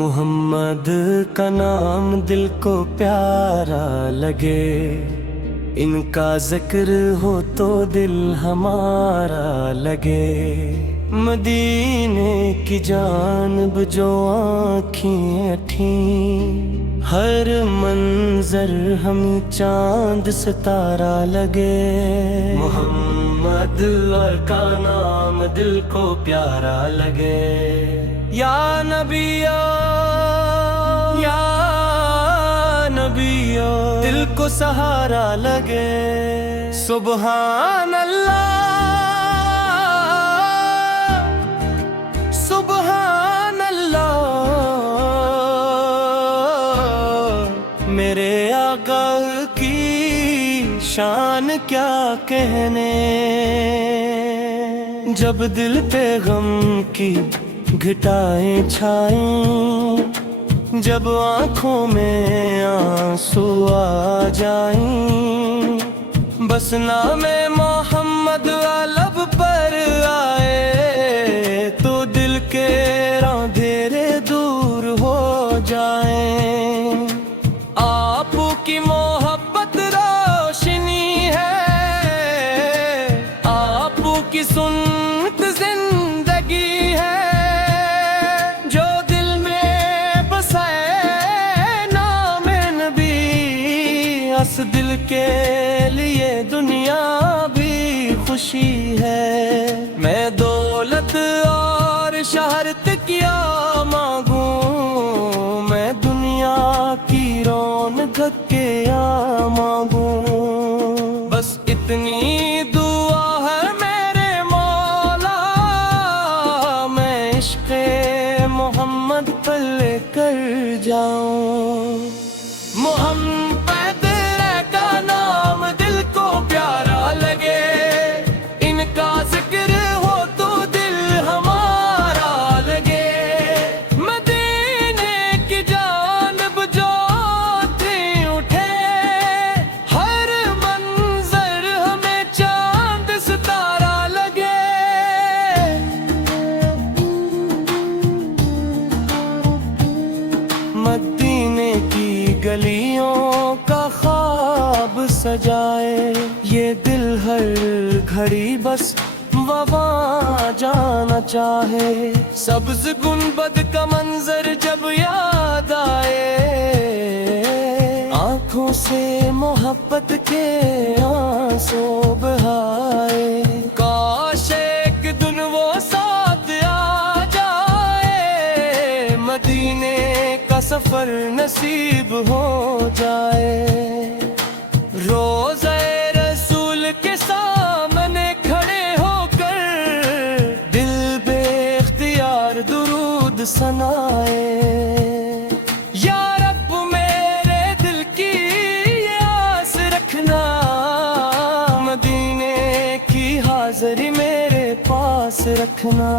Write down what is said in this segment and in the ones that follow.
محمد کا نام دل کو پیارا لگے، ان کا ذکر ہو تو دل ہمارا لگے۔ مدینے کی جانب جو آنکھیں اٹھیں، ہر منظر ہمیں چاند ستارہ لگے۔ محمد کا نام دل کو پیارا لگے۔ یا نبی یا نبی دل کو سہارا لگے۔ سبحان اللہ سبحان اللہ، میرے آقا کی شان کیا کہنے۔ جب دل پہ غم کی گھٹائیں چھائیں، جب آنکھوں میں آنسو آ جائیں، بس نام محمد لب پر آئے تو دل کے اندھیرے دور ہو جائیں۔ آپ کی محبت روشنی ہے، آپ کی سنت زندگی ہے، جو دل میں بسائے نام نبی، اس دل کے لیے دنیا بھی خوشی ہے۔ میں دولت اور شہرت کیا مانگوں، میں دنیا کی رونق کیا مانگوں، بس اتنی دعا ہے میرے مولا، میں عشق محمد پر لے کر جاؤں۔ محمد کا نام دل کو پیارا لگے، ان کا ذکر ہو تو دل ہمارا لگے۔ مدینے کی جانب جو آنکھیں اٹھے، ہر منظر ہمیں چاند ستارہ لگے۔ مدینے کی گلیوں کا خواب سجائے، یہ دل ہر گھڑی بس وہاں جانا چاہے۔ سبز گنبد کا منظر جب یاد آئے، آنکھوں سے محبت کے آنسو بہائے۔ کاش ایک دن وہ ساتھ آ جائے، مدینے کا سفر نصیب ہو جائے۔ روضہ رسول کے سامنے کھڑے ہو کر، دل بے اختیار درود سنائے۔ یا رب میرے دل کی یہ آس رکھنا، مدینے کی حاضری میرے پاس رکھنا۔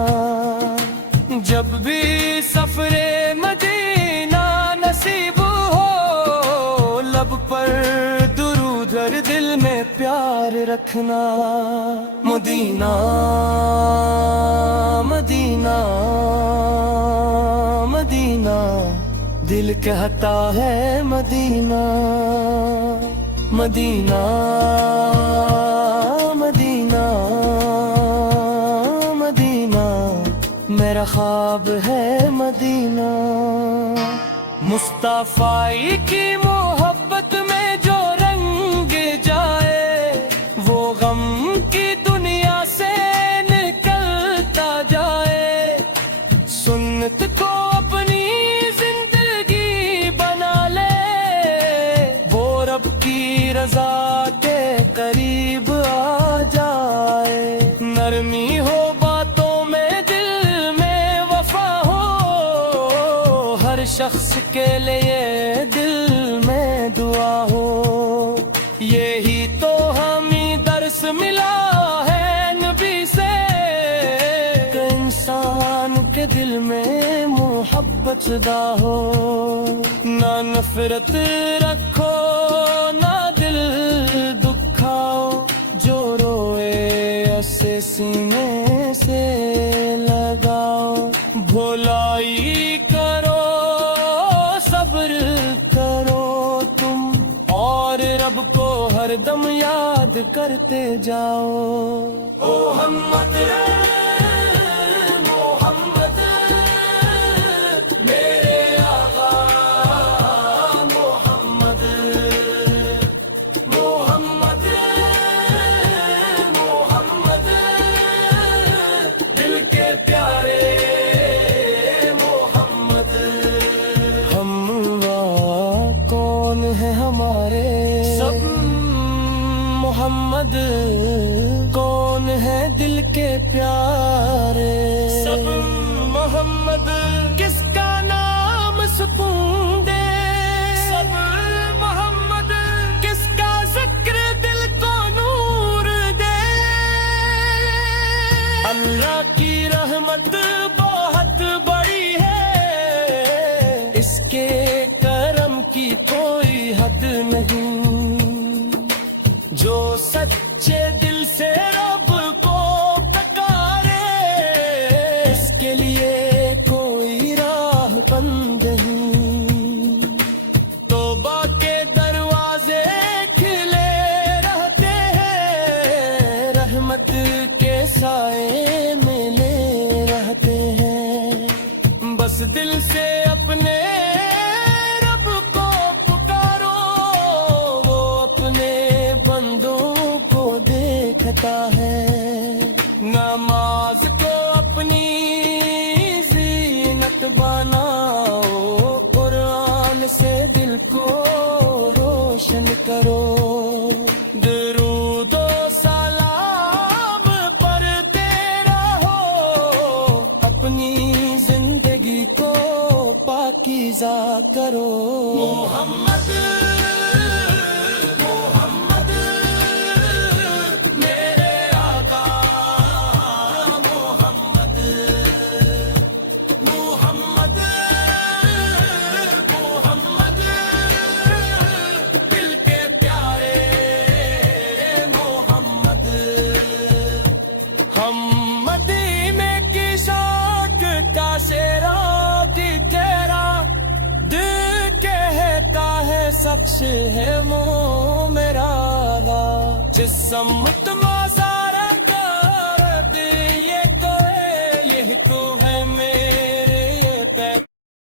جب بھی سفر مدینہ نصیب ہو، لب پر درود اور دل میں پیار رکھنا۔ مدینہ مدینہ مدینہ دل کہتا ہے مدینہ۔ مدینہ مدینہ مدینہ میرا خواب ہے مدینہ۔ مصطفی کی محبت میں جو رنگ جائے، وہ غم کی دنیا سے نکلتا جائے۔ سنت کو اپنی زندگی بنا لے، وہ رب کی رضا کے قریب آ جائے۔ نرمی ہو باتوں میں، دل میں وفا ہو، ہر شخص کے لیے دل میں دعا ہو۔ یہی تو ہمیں درس ملا ہے نبی سے، کہ انسان کے دل میں محبت زدہ ہو۔ نہ نفرت رکھو نہ دل دکھاؤ، جو روئے اسے سینے سے لگاؤ۔ بھلائی کرو کرتے جاؤ. محمد محمد میرے آقا محمد محمد محمد دل کے پیارے محمد. ہمراہ کون ہے ہمارے سب محمد کون ہے دل کے پیارے سب محمد کس کا نام سکون دے سب محمد کس کا ذکر دل کو نور دے. اللہ کی رحمت بہت بڑی ہے اس کے کرم کی کوئی حد نہیں. جو سچے دل سے رب کو پکارے اس کے لیے کوئی راہ بند نہیں. توبہ کے دروازے کھلے رہتے ہیں رحمت کے سائے ملے رہتے ہیں. بس دل سے اپنے رب کو پکارو وہ اپنے بندوں کو دیکھتا ہے. نماز کو اپنی زینت بناؤ قرآن سے دل کو روشن کرو. درود و سلام پڑھتے رہو اپنی زندگی کو پاکیزہ کرو. محمد مدینے کی شوق کا شیرا دی تیرا دل کہتا ہے شخص ہے وہ میرا. جس سمت